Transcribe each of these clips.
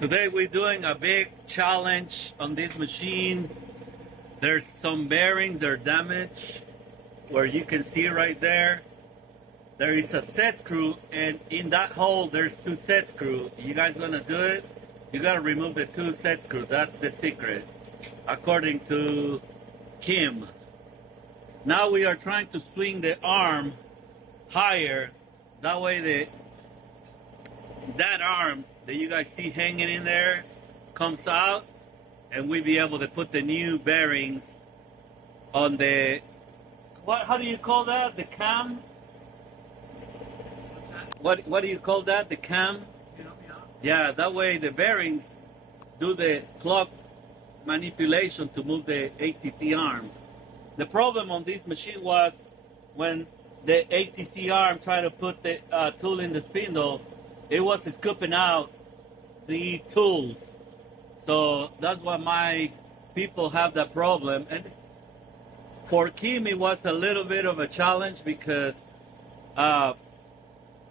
Today we're doing a big challenge on this machine. There's some bearings, they're damaged, where you can see right there. There is a set screw, and in that hole there's two set screws. You guys gonna do it? You gotta remove the two set screws. That's the secret, according to Kim. Now we are trying to swing the arm higher. That way that arm that you guys see hanging in there comes out, and we'll be able to put the new bearings on the, how do you call that? The cam? What do you call that? The cam? Yeah, that way the bearings do the clock manipulation to move the ATC arm. The problem on this machine was when the ATC arm tried to put the tool in the spindle, it was scooping out the tools. So that's why my people have that problem. And for Kim, it was a little bit of a challenge because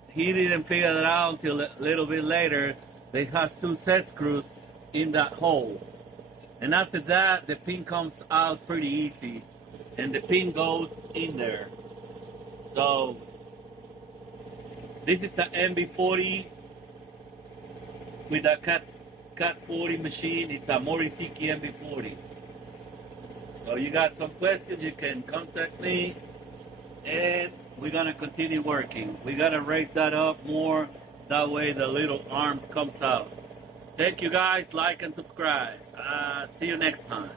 he didn't figure it out until a little bit later. They has two set screws in that hole. And after that, the pin comes out pretty easy. And the pin goes in there. So this is an MV-40 with a Cat 40 machine. It's a moriseiki MV-40. So you got some questions, you can contact me, and we're gonna continue working. We gotta raise that up more, that way the little arms comes out. Thank you guys, like and subscribe. See you next time.